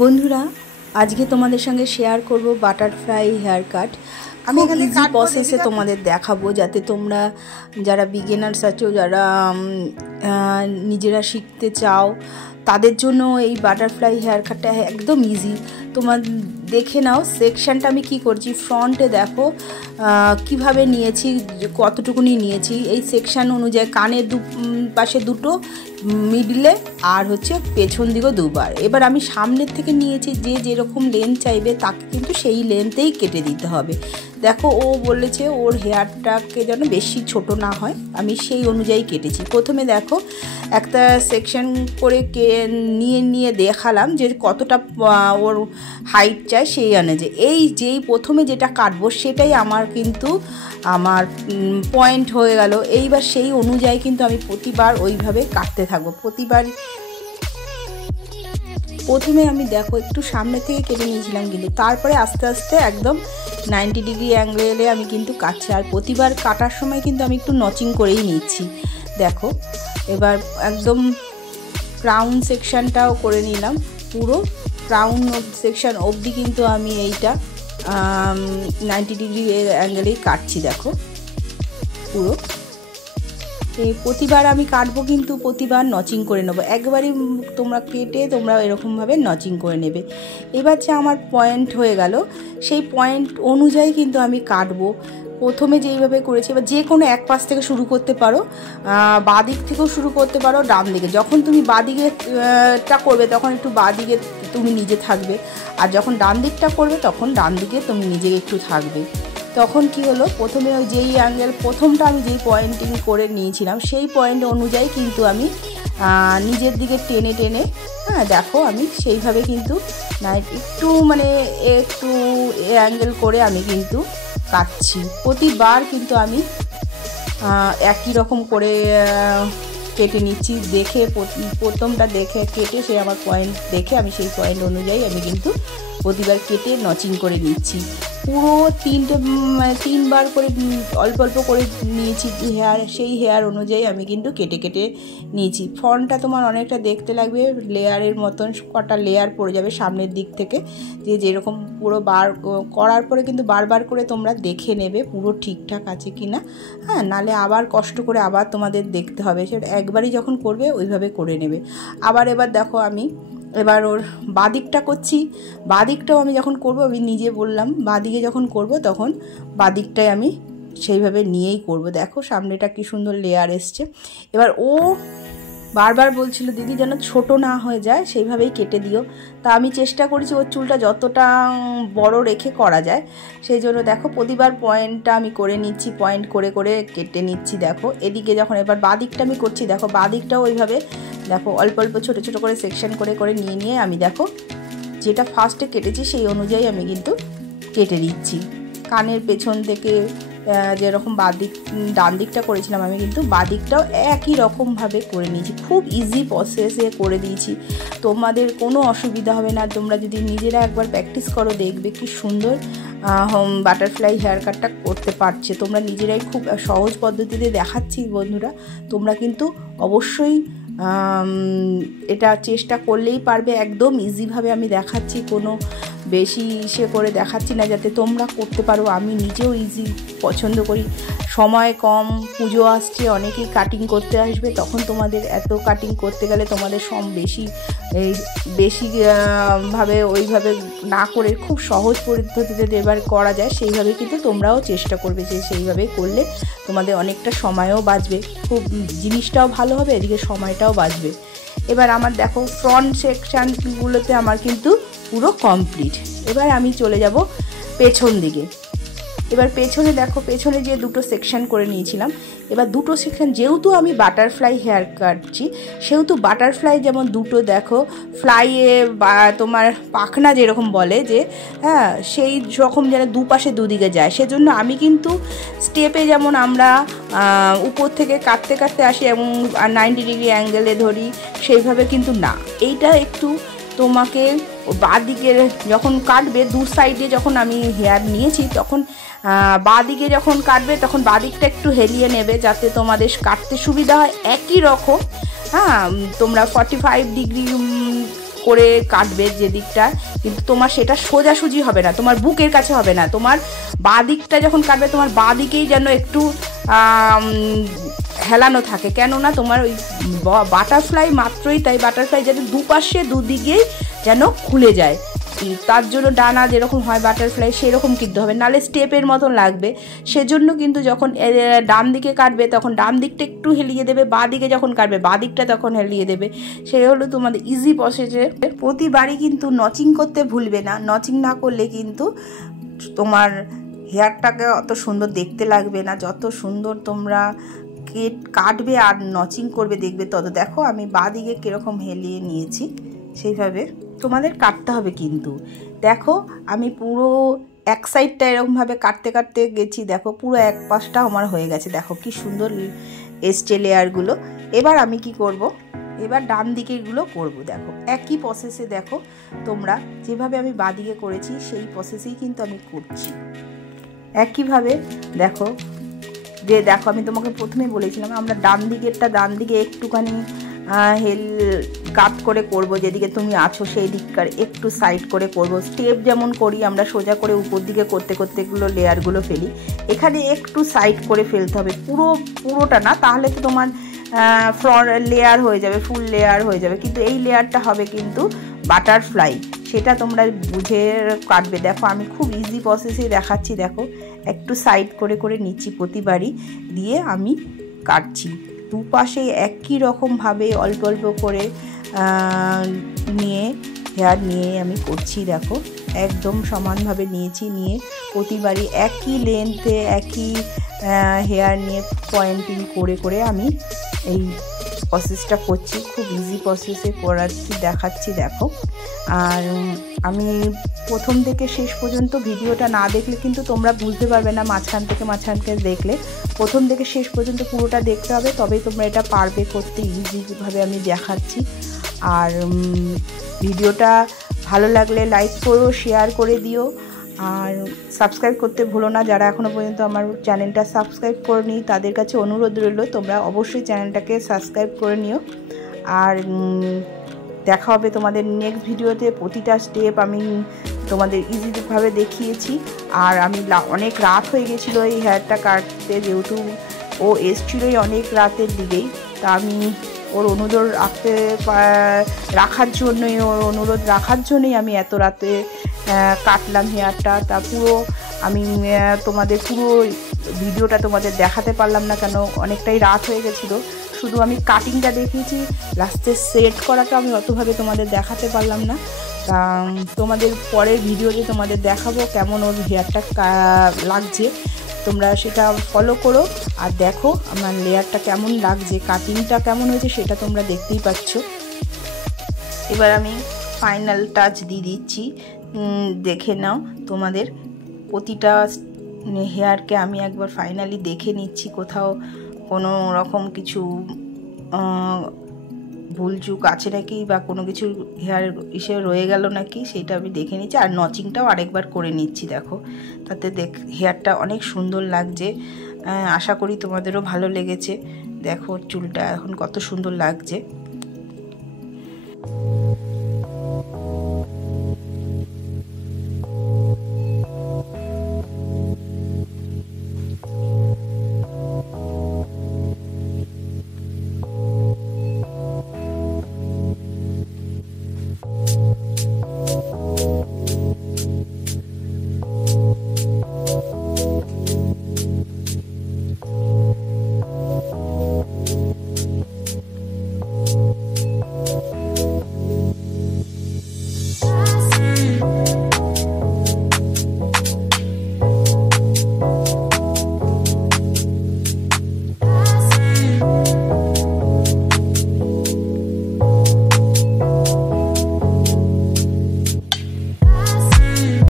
বন্ধুরা, আজকে তোমাদের সঙ্গে শেয়ার করব বাটারফ্লাই হেয়ার কাট। আমি এখানে ইজি প্রসেসে তোমাদের দেখাবো, যাতে তোমরা যারা বিগিনার্স আছো, যারা নিজেরা শিখতে চাও, তাদের জন্য এই বাটারফ্লাই হেয়ার কাটটা একদম ইজি। তোমার দেখে নাও সেকশানটা আমি কি করছি। ফ্রন্টে দেখো কিভাবে নিয়েছি, কতটুকুনি নিয়েছি। এই সেকশান অনুযায়ী কানের পাশে দুটো, মিডলে আর হচ্ছে পেছন দিকেও দুবার। এবার আমি সামনের থেকে নিয়েছি, যে যেরকম লেন্থ চাইবে তাকে কিন্তু সেই লেন্থেই কেটে দিতে হবে। দেখো ও বলেছে ওর হেয়ারটাকে যেন বেশি ছোট না হয়, আমি সেই অনুযায়ী কেটেছি। প্রথমে দেখো একটা সেকশন করে নিয়ে দেখালাম যে কতটা ওর হাইট চাই সেই অনুযায়ী। এই যেই প্রথমে যেটা কাটবো সেটাই আমার কিন্তু আমার পয়েন্ট হয়ে গেল। এইবার সেই অনুযায়ী কিন্তু আমি প্রতিবার ওইভাবে কাটতে থাকবো। প্রথমে আমি দেখো একটু সামনে থেকে কেটে নিয়েছিলাম, কিন্তু তারপরে আস্তে আস্তে একদম 90 ডিগ্রি অ্যাঙ্গেলে আমি কিন্তু কাটছি। আর প্রতিবার কাটার সময় কিন্তু আমি একটু নচিং করেই নিচ্ছি। দেখো এবার একদম ক্রাউন সেকশানটাও করে নিলাম। পুরো ক্রাউন সেকশান অবধি কিন্তু আমি এইটা 90 ডিগ্রি অ্যাঙ্গেলেই কাটছি। দেখো পুরো প্রতিবার আমি কাটবো, কিন্তু প্রতিবার নচিং করে নেবো। একবারই তোমরা কেটে তোমরা এরকমভাবে নচিং করে নেবে। এবার যে আমার পয়েন্ট হয়ে গেল, সেই পয়েন্ট অনুযায়ী কিন্তু আমি কাটবো। প্রথমে যেইভাবে করেছি, এবার যে কোনো এক পাশ থেকে শুরু করতে পারো, বাঁ দিক থেকেও শুরু করতে পারো, ডান দিকে। যখন তুমি বাঁ দিকেটা করবে তখন একটু বাঁ দিকে তুমি নিজে থাকবে, আর যখন ডান দিকটা করবে তখন ডান দিকে তুমি নিজে একটু থাকবে। তখন কি হলো, প্রথমে ওই যেই অ্যাঙ্গেল প্রথমটা আমি যেই পয়েন্টিং করে নিয়েছিলাম সেই পয়েন্ট অনুযায়ী কিন্তু আমি নিজের দিকে টেনে টেনে, দেখো আমি সেইভাবে কিন্তু একটু একটু অ্যাঙ্গেল করে আমি কিন্তু কাটছি। প্রতিবার কিন্তু আমি একই রকম করে কেটে নিচ্ছি। দেখে প্রথমটা দেখে কেটে সে আমার পয়েন্ট দেখে আমি সেই পয়েন্ট অনুযায়ী আমি কিন্তু প্রতিবার কেটে নচিং করে নিচ্ছি। পুরো তিনবার করে অল্প অল্প করে নিয়েছি হেয়ার, সেই হেয়ার অনুযায়ী আমি কিন্তু কেটে কেটে নিয়েছি। ফ্রন্টটা তোমার অনেকটা দেখতে লাগবে লেয়ারের মতন, কটা লেয়ার পড়ে যাবে সামনের দিক থেকে, যেরকম পুরো বার করার পরে কিন্তু বারবার করে তোমরা দেখে নেবে পুরো ঠিকঠাক আছে কি না। নালে আবার কষ্ট করে আবার তোমাদের দেখতে হবে। সেটা একবারই যখন করবে ওইভাবে করে নেবে। এবার দেখো আমি এবার ওর বাদিকটা করছি। বাদিকটাও আমি যখন করব, আমি নিজে বললাম বাদিকে যখন করব তখন বাদিকটাই আমি সেইভাবে নিয়েই করব। দেখো সামনেটা কি সুন্দর লেয়ার এসছে। এবার ও বারবার বলছিল দিদি যেন ছোট না হয়ে যায়, সেইভাবেই কেটে দিও। তা আমি চেষ্টা করেছি ওর চুলটা যতটা বড় রেখে করা যায়, সেই জন্য দেখো প্রতিবার পয়েন্টটা আমি করে নিচ্ছি, পয়েন্ট করে করে কেটে নিচ্ছি। দেখো এদিকে যখন এবার বাদিকটা আমি করছি, দেখো বাদিকটাও ওইভাবে দেখো অল্প অল্প ছোটো ছোটো করে সেকশন করে করে নিয়ে আমি দেখো যেটা ফার্স্টে কেটেছি সেই অনুযায়ী আমি কিন্তু কেটে দিচ্ছি। কানের পেছন থেকে যেরকম ডান দিকটা করেছিলাম, আমি কিন্তু বাদিকটাও একই রকমভাবে করে নিয়েছি। খুব ইজি প্রসেসে করে দিয়েছি, তোমাদের কোনো অসুবিধা হবে না। তোমরা যদি নিজেরা একবার প্র্যাকটিস করো দেখবে কি সুন্দর বাটারফ্লাই হেয়ার কাটটা করতে পারছে। তোমরা নিজেরাই খুব সহজ পদ্ধতিতে দেখাচ্ছি বন্ধুরা, তোমরা কিন্তু অবশ্যই এটা চেষ্টা করলেই পারবে। একদম ইজিভাবে আমি দেখাচ্ছি, কোনো বেশি করে দেখাচ্ছি না, যাতে তোমরা করতে পারো। আমি নিজেও ইজি পছন্দ করি। সময় কম, পুজো আসছে, অনেকেই কাটিং করতে আসবে, তখন তোমাদের এত কাটিং করতে গেলে তোমাদের বেশি ভাবে ওইভাবে না করে খুব সহজ পদ্ধতিতে এবার করা যায়, সেইভাবে কিন্তু তোমরাও চেষ্টা করবে যে সেইভাবে করলে তোমাদের অনেকটা সময়ও বাঁচবে, খুব জিনিসটাও ভালো হবে, এদিকে সময়টাও বাঁচবে। এবার আমার দেখো ফ্রন্ট সেকশানগুলোতে আমার কিন্তু পুরো কমপ্লিট। এবার আমি চলে যাব পেছন দিকে। এবার পেছনে দেখো, পেছনে যে দুটো সেকশন করে নিয়েছিলাম, এবার দুটো সেকশন যেহেতু আমি বাটারফ্লাই হেয়ার কাটছি, সেহেতু বাটারফ্লাই যেমন দুটো দেখো ফ্লাইয়ে বা তোমার পাখনা যেরকম বলে যে, সেই রকম যেন দুপাশে দুদিকে যায়, সেজন্য আমি কিন্তু স্টেপে যেমন আমরা উপর থেকে কাটতে কাটতে আসি এবং 90 ডিগ্রি অ্যাঙ্গেলে ধরি, সেইভাবে কিন্তু না। এইটা একটু তোমাকে বাঁ দিকে যখন কাটবে, দু সাইডে যখন আমি হেয়ার নিয়েছি তখন বাঁ দিকে যখন কাটবে তখন বাঁ দিকটা একটু হেলিয়ে নেবে, যাতে তোমাদের কাটতে সুবিধা হয়। একই রকম তোমরা 45 ডিগ্রি করে কাটবে যে দিকটা, কিন্তু তোমার সেটা সোজাসুজি হবে না, তোমার বুকের কাছে হবে না, তোমার বাঁ দিকটা যখন কাটবে তোমার বাঁ দিকেই যেন একটু হেলানো থাকে, কেননা তোমার ওই বাটারফ্লাই মাত্রই তাই, বাটারফ্লাই যেন দুপাশে দুদিকেই যেন খুলে যায়, তার জন্য ডানা যেরকম হয় বাটারফ্লাই সেরকম কিন্তু হবে, নাহলে স্টেপের মতন লাগবে। সেজন্য কিন্তু যখন ডান দিকে কাটবে তখন ডান দিকটা একটু হেলিয়ে দেবে, বাঁ দিকে যখন কাটবে বাঁ দিকটা তখন হেলিয়ে দেবে। সে হলো তোমাদের ইজি প্রসেসে। প্রতিবারই কিন্তু নচিং করতে ভুলবে না, নচিং না করলে কিন্তু তোমার হেয়ারটাকে অত সুন্দর দেখতে লাগবে না। যত সুন্দর তোমরা কাটবে আর নচিং করবে দেখবে তত। দেখো আমি বাঁ দিকে কীরকম হেলিয়ে নিয়েছি, সেইভাবে তোমাদের কাটতে হবে কিন্তু। দেখো আমি পুরো এক সাইডটা এরকমভাবে কাটতে কাটতে গেছি, দেখো পুরো এক পাশটা আমার হয়ে গেছে, দেখো কি সুন্দর এসছে লেয়ারগুলো। এবার আমি কি করব, এবার ডান দিকেরগুলো করব। দেখো একই প্রসেসে, দেখো তোমরা যেভাবে আমি বাঁ দিকে করেছি সেই প্রসেসেই কিন্তু আমি করছি একইভাবে। দেখো যে দেখো আমি তোমাকে প্রথমে বলেছিলাম আমরা ডান দিকে একটুখানি কাট করে করব, যেদিকে তুমি আছো সেই দিককার একটু সাইড করে করব। স্টেপ যেমন করি আমরা সোজা করে উপর দিকে করতে করতে এগুলো লেয়ারগুলো ফেলি, এখানে একটু সাইড করে ফেলতে হবে, পুরোটা না, তাহলে তো তোমার ফ্রন্ট লেয়ার হয়ে যাবে, ফুল লেয়ার হয়ে যাবে, কিন্তু এই লেয়ারটা হবে কিন্তু বাটারফ্লাই, সেটা তোমরা বুঝে কাটবে। দেখো আমি খুব ইজি প্রসেসে দেখাচ্ছি, দেখো একটু সাইড করে করে নিচ্ছি প্রতিবারই, দিয়ে আমি কাটছি দুপাশে একই রকমভাবে অল্প অল্প করে হেয়ার নিয়ে আমি করছি। দেখো একদম সমানভাবে নিয়েছি, নিয়ে প্রতিবারই একই লেন্থে একই হেয়ার নিয়ে পয়েন্টিং করে করে আমি এই প্রসেসটা করছি, খুব ইজি প্রসেসে করাচ্ছি দেখাচ্ছি। দেখো আর আমি প্রথম থেকে শেষ পর্যন্ত ভিডিওটা না দেখলে কিন্তু তোমরা বুঝতে পারবে না, মাঝখান থেকে দেখলে প্রথম থেকে শেষ পর্যন্ত পুরোটা দেখতে হবে, তবেই তোমরা এটা পারবে করতে, ইজিভাবে আমি দেখাচ্ছি। আর ভিডিওটা ভালো লাগলে লাইক করো, শেয়ার করে দিও, আর সাবস্ক্রাইব করতে ভুলো না। যারা এখনও পর্যন্ত আমার চ্যানেলটা সাবস্ক্রাইব করেনি তাদের কাছে অনুরোধ রইল তোমরা অবশ্যই চ্যানেলটাকে সাবস্ক্রাইব করে নিও। আর দেখা হবে তোমাদের নেক্সট ভিডিওতে। প্রতিটা স্টেপ আমি তোমাদের ইজিভাবে দেখিয়েছি। আর আমি অনেক রাত হয়ে গেছিলো এই হেয়ারটা কাটতে, যেহেতু ও এসছিলোই অনেক রাতের দিকেই, তা আমি ওর অনুরোধ রাখার জন্যই আমি এত রাতে কাটলাম হেয়ারটা। তা পুরো আমি তোমাদের পুরো ভিডিওটা তোমাদের দেখাতে পারলাম না, কেন অনেকটাই রাত হয়ে গেছিলো। শুধু আমি কাটিংটা দেখিয়েছি, লাস্টে সেট করাটা আমি অতভাবে তোমাদের দেখাতে পারলাম না। তা তোমাদের পরের ভিডিওতে তোমাদের দেখাবো কেমন ওর হেয়ারটা লাগছে, তোমরা সেটা ফলো করো আর দেখো আমার লেয়ারটা কেমন লাগছে, কাটিংটা কেমন হয়েছে সেটা তোমরা দেখতেই পাচ্ছ। এবার আমি ফাইনাল টাচ দিয়ে দিচ্ছি, দেখে নাও। তোমাদের প্রতিটা হেয়ারকে আমি একবার ফাইনালি দেখে নিচ্ছি, কোথাও কোনো রকম কিছু ভুলচুক আছে নাকি, বা কোনো কিছু হেয়ার রয়ে গেল নাকি, সেটা আমি দেখে নিচ্ছি। আর নচিংটাও আরেকবার করে নিচ্ছি, দেখো তাতে হেয়ারটা অনেক সুন্দর লাগছে। আশা করি তোমাদেরও ভালো লেগেছে। দেখো চুলটা এখন কত সুন্দর লাগছে।